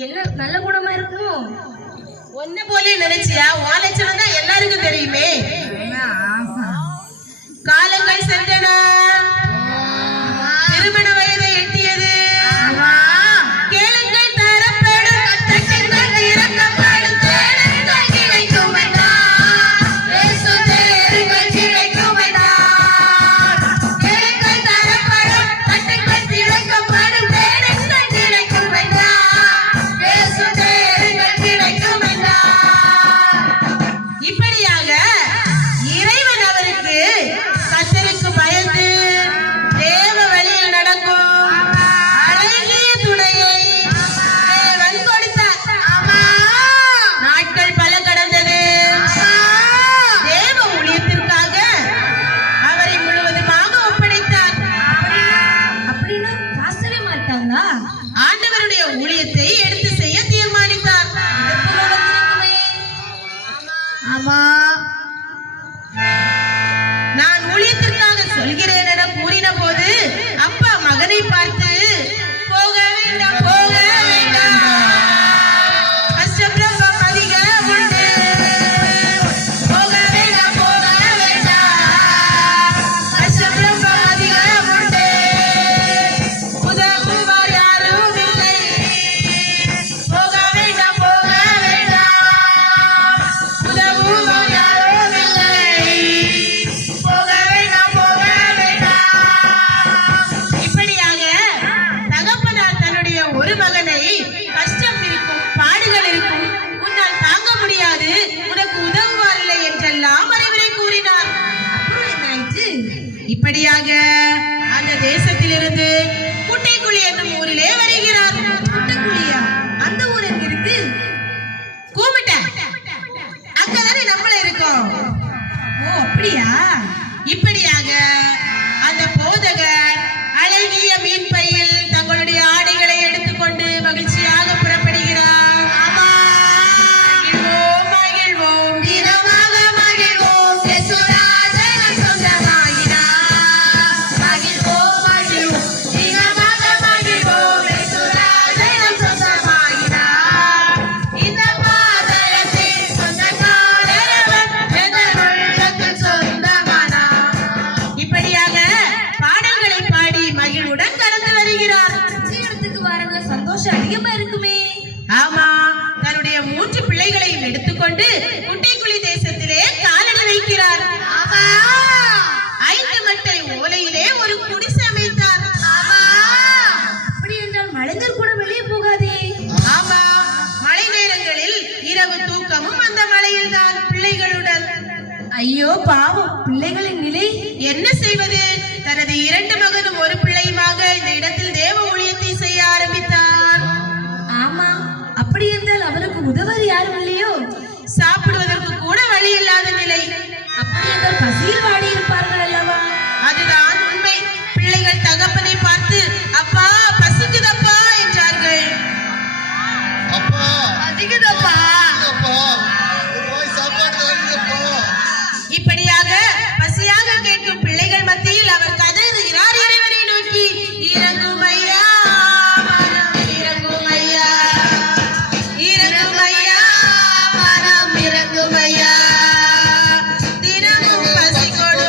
என்ன நல்ல குணமா இருக்கும்? ஒன்ன போலே நினைச்சியா? உன் லட்சணம் தான் எல்லாருக்கும் தெரியுமே. காலங்கள் சென்றன, திருமண வயதை எட்டியது. கேளுங்கள் தரப்படும், தட்டுங்கள் இறக்கப்படும், தேடுங்கள் கிடைக்கும் என்றார். இயேசு தேடுங்கள் கிடைக்கும் என்றார். கேளுங்கள் தரப்படும், தட்டுங்கள் திறக்கப்படும், தேடுங்கள் கிடைக்கும் என்றார். இயேசு தேடுங்கள் கிடைக்கும் என்றார். இப்படியாக இறைவன் அவருக்கு கர்த்தருக்கு பயந்து தேவ வழியில் நடக்கும் அழகிய துணையை தேவன் கொடுத்தார். நாட்கள் பல கடந்தது. தேவ ஊழியத்திற்காக அவரை முழுவதுமாக ஒப்படைத்தார். அப்படின்னா வாசவே மாட்டாங்களா? ஆண்டவருடைய ஊழியத்தை எடுத்து செய்ய தீர்மானித்தார். ஆமா, நான் ஊழியத்திற்காக சொல்கிறேன் என கூறின போது அப்பா மகனை பார்த்து, போக வேண்டாம், போக வேண்டாம், கஷ்டம் ரொம்ப அதிகம் உண்டு. போக வேண்டாம், போக வேண்டாம், கஷ்டம் ரொம்ப அதிகம் உண்டு. உதவுவார் யாரும் இல்லை. போக வேண்டாம், போக வேண்டாம், உதவுவார் யாரும் இல்லை. போக வேண்டாம், போக வேண்டாம். இப்படியாக தகப்பனார் தன்னுடைய ஒரு மகனை, கஷ்டம் இருக்கும், பாடுகள் இருக்கும், உன்னால் தாங்க முடியாது, உனக்கு உதவுவாரில்லை என்றெல்லாம் அறிவுரை கூறினார். அப்புறம் என்ன ஆயிடுச்சு? இப்படியாக அந்த தேசத்திலிருந்து குட்டைக்குழி என்னும் ஊரிலே வருகிறார். குட்டக்குழியா? அந்த ஊர் எங்க இருக்கு? கூமிட்ட அங்கதானே நம்மள இருக்கோம். ஓ அப்படியா? இப்படியாக அந்த போதகர் அழகிய மீன் பையில் தங்களுடைய ஆடைகளை எடுத்துக்கொண்டு மகிழ்ச்சியாக புறப்படுகிறார். மகிழ்வோம், மகிழ்வோம், தினமாக மகிழ்வோம், இயேசுராஜன் சொந்தமாகினார். மகிழ்வோம், மகிழ்வோம், தினமாக மகிழ்வோம், இயேசுராஜன் சொந்தமாகினார். இந்த பாதலத்தில் சொந்தக்காரவன் எங்கள் உள்ளத்தில் சொந்தமானார். இப்படியாக பாடல்களை பாடி மகிழ்வுடன் கடந்து வருகிறார். இடத்துக்கு வரங்க சந்தோஷம் அதிகமா இருக்குமே. ஆமா, தன்னுடைய 3 பிள்ளைகளையும் எடுத்துக்கொண்டு குட்டைக்குழி தேசத்திலே காலடி வைக்கிறார். 5 மட்டை ஓலையிலே ஒரு குடிசை அமைத்தார். அப்படி என்றால் மலைஞர் கூட வெளியே போகாதே. ஆமா, மழை நேரங்களில் இரவு தூக்கமும் அந்த மலையில்தான் பிள்ளைகளுடன். ஐயோ பாவம், பிள்ளைகளின் நிலை என்ன செய்வது? தனது 2 மகனும் ஒரு பிள்ளையுமாக இந்த இடத்தில் தேவ ஊழியத்தை செய்ய ஆரம்பித்தார். ஆமா, அப்படி என்றால் அவருக்கு உதவர் யாரும் இல்லையோ? சாப்பிடுவதற்கு கூட வழி இல்லாத நிலை. அப்படி என்றால் பசியில் வாடி இருப்பார்கள் அல்லவா? அதுதான் உண்மை. பிள்ளைகள் தகப்பனை பார்த்து, அப்பா பசிக்குதப்பா என்றார்கள். அப்பா பசிக்குதப்பா. அப்பா ஒரு வாய் சாப்பாடு தாங்கப்பா. இப்படியாக பசியாக கேட்கும் பிள்ளைகள் மத்தியில் அவர் கதறுகிறார் இறைவனை நோக்கி, இறங்கும் ஐயா, மனம் இறங்கும் ஐயா, இறங்கும் ஐயா, மனம் இறங்கும் ஐயா, தினமும் பசி கொடு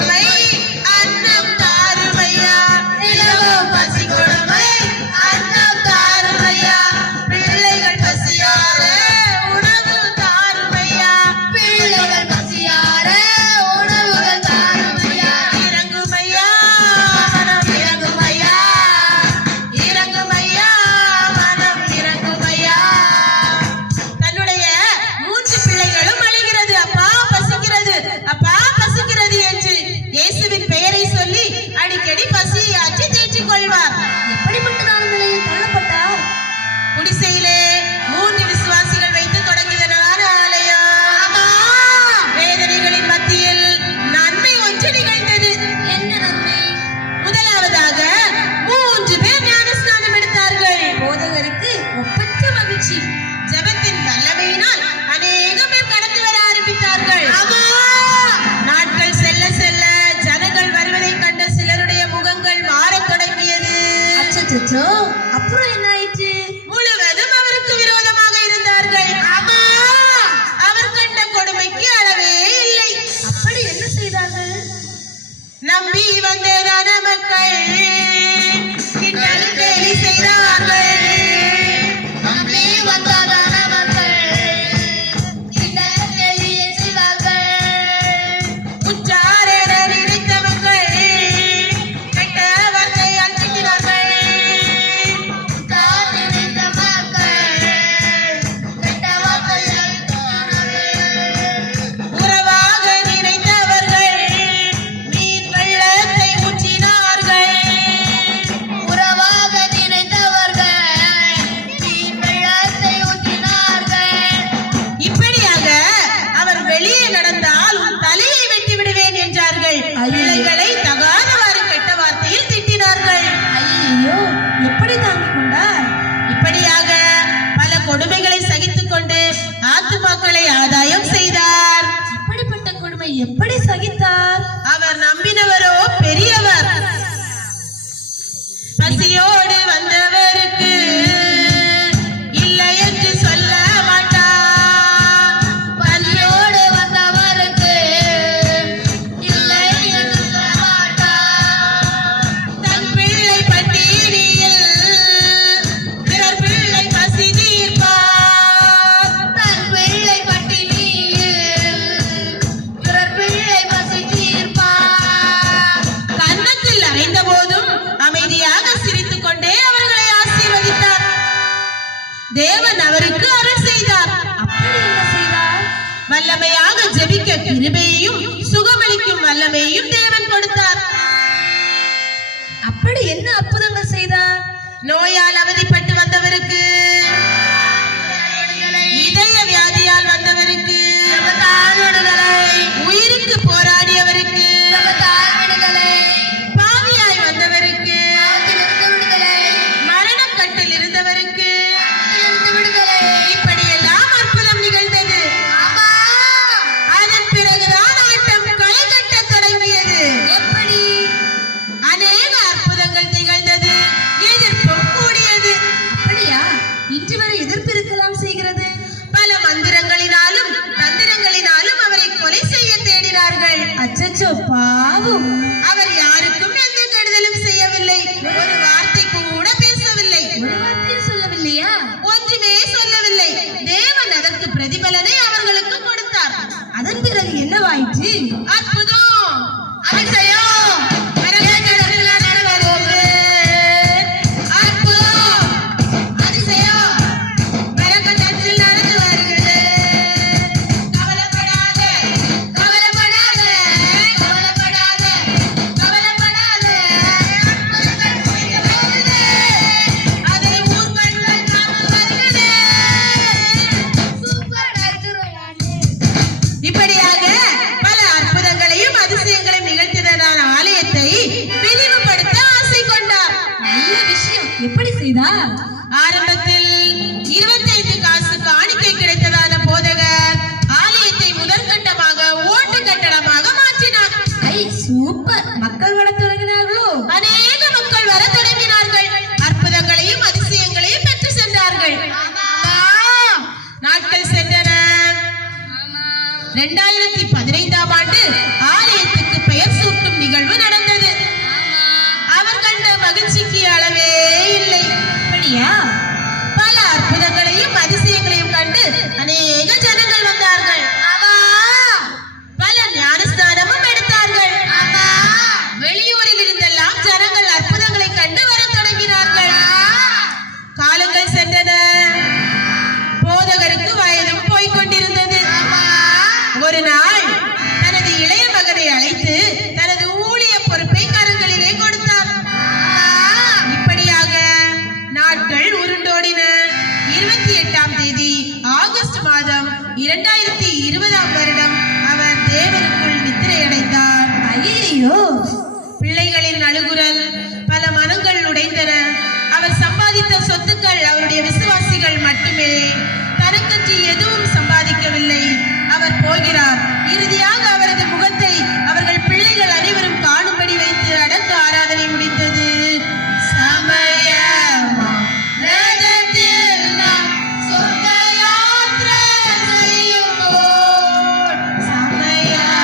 தேவன் அவருக்கு அருள் செய்தார். அப்படி என்ன செய்தார்? வல்லமையாக ஜெபிக்க கிருபையையும் சுகமளிக்கும் வல்லமையையும் தேவன் கொடுத்தார். அப்படி என்ன அற்புதங்கள் செய்தார்? நோயால் அவதிப்பட்டு வந்தவருக்கு, இதய வியாதியால் வந்தவருக்கு, உயிருக்கு போராடியவருக்கு, பாவியாய் வந்தவருக்கு, மரணக்கட்டில் இருந்தவருக்கு, இப்படியெல்லாம் அற்புதம் நிகழ்ந்தது. அதன் பிறகுதான் ஆட்டம் களை கட்ட தொடங்கியது. எப்படி? அநேக அற்புதங்கள் நிகழ்ந்தது. எதிர்ப்பும் கூடியது. அப்படியா? இன்று வரை எதிர்ப்பு இருக்கலாம் செய்கிறது. பல மந்திரங்களினாலும் தந்திரங்களினாலும் அவரை கொலை செய்ய தேடினார்கள். அச்சச்சோ, பாவம். அவர் யாருக்கும் எந்த கெடுதலும் செய்யவில்லை. ஒரு வார்த்தை கூட பேசவில்லை. ஒரு வார்த்தை சொல்லவில்லையா? ஒன்றுமே சொல்லவில்லை. தேவன் அதற்கு பிரதிபலனை அவர்களுக்கு கொடுத்தார். அதன் பிறகு என்னவாயிற்று? அற்புதம், அதிசயம், மரக்கட்டைகள் நடந்தது. அற்புதம், அதிசயம், மரக்கட்டைகள் நடந்து வருகிறது. கவலைப்படாதே, கவலைப்படாதே, கவலைப்படாதே, கவலைப்படாதே. அற்புதங்கள் புரிந்து வருகிறது. அதை ஊர்வலங்கள் காத்து வருகிறது. இப்படியாக பல அற்புதங்களையும் அதிசயங்களையும் நிகழ்த்தியதான ஆலயத்தை விரிவுபடுத்த ஆசை கொண்டார். நல்ல விஷயம். எப்படி செய்தார்? ஆரம்பத்தில் 25 காசு காணிக்கை கிடைத்ததான போதகர் ஆலயத்தை முதற்கட்டமாக ஓட்டு கட்டடமாக மாற்றினார். ஐ, சூப்பர். மக்கள் வரத் தொடங்கினார்களோ? அநேக மக்கள் வர தொடங்கினார்கள். அற்புதங்களையும் அதிசயங்களையும் பெற்று சென்றார்கள். நாட்கள் சென்றன. 2015ஆம் ஆண்டு ஆலயத்துக்கு பெயர் சூட்டும் நிகழ்வு நடந்தது. அவர் கண்ட மகிழ்ச்சிக்கு அளவே இல்லை. அப்படியா? பல அற்புதங்களையும் அதிசயங்களையும் கண்டு அநேக ஜனங்கள் வந்தார்கள். பல ஞானஸ்நானமும் எடுத்தார்கள். வெளியூரில் இருந்தெல்லாம் ஜனங்கள் அற்புதங்களை கண்டு வரத் தொடங்கினார்கள். காலங்கள் சென்றன. போதகருக்கு வயதும் போய்கொண்டிருந்தது. ஒரு நாள் தனது இளைய மகனை அழைத்து தனது ஊழிய பொறுப்பை கரங்களிலே கொடுத்தார். இப்படியாக நாட்கள் உருண்டோடின. 28ஆம் தேதி ஆகஸ்ட் மாதம் 2020ஆம் வருடம் அவர் தேவனுக்குள் நித்திரையடைந்தார். ஐயோ, பிள்ளைகளின் அழுகுரல், பல மனங்கள் உடைந்தன. அவர் சம்பாதித்த சொத்துக்கள் அவருடைய விசுவாசிகள் மட்டுமே. தனக்கென்று எதுவும் சம்பாதிக்கவில்லை. அவர் போகிறார். இறுதியாக அவரது முகத்தை அவர்கள் பிள்ளைகள் அனைவரும் காணும்படி வைத்து அடக்க ஆராதனை முடிந்தது. சமயமா ரதத்தில் நாம் சொர்க்க யாத்திரை செய்யும்போது, சமயமா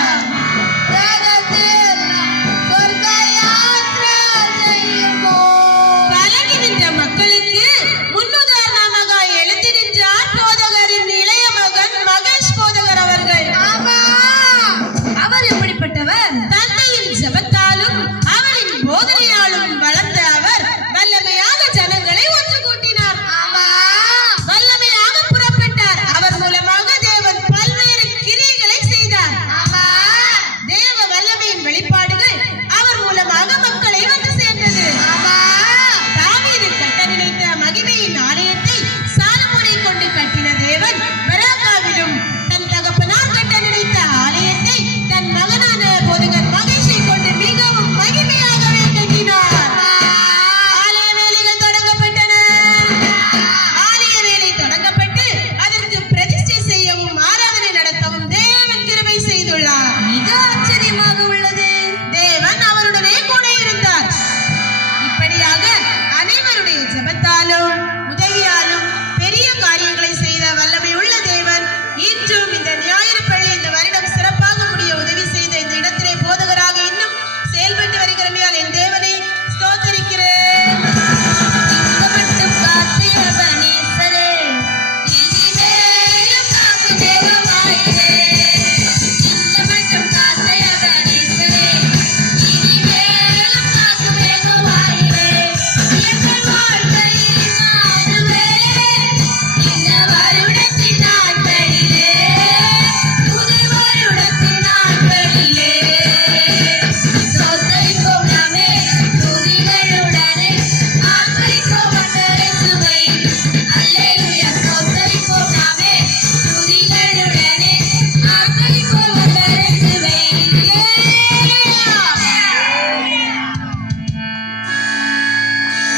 ரதத்தில் நாம் சொர்க்க யாத்திரை செய்யும்போது, கலங்கி நின்ற மக்களுக்கு முன்னுதாரணமாக எழுந்து நின்றார் போதகரின் இளைய மகன் மகேஷ் போதகர் அவர்கள். அவர் எப்படிப்பட்டவர்? தந்தையின் ஜெபத்தாலும் அவரின் போதனையாலும் வளர்ந்த அவர் வல்லமையாக ஜனங்களை ஒன்று கூட்டினார். வல்லமையாக புறப்பட்டார். அவர் மூலமாக தேவன் பல்வேறு கிரியைகளை செய்தார். தேவ வல்லமையின் வெளிப்பாடுகள் அவர் மூலமாக மக்களை வந்து சேர்ந்தது. தாவீது கட்ட நினைத்த மகிமையின்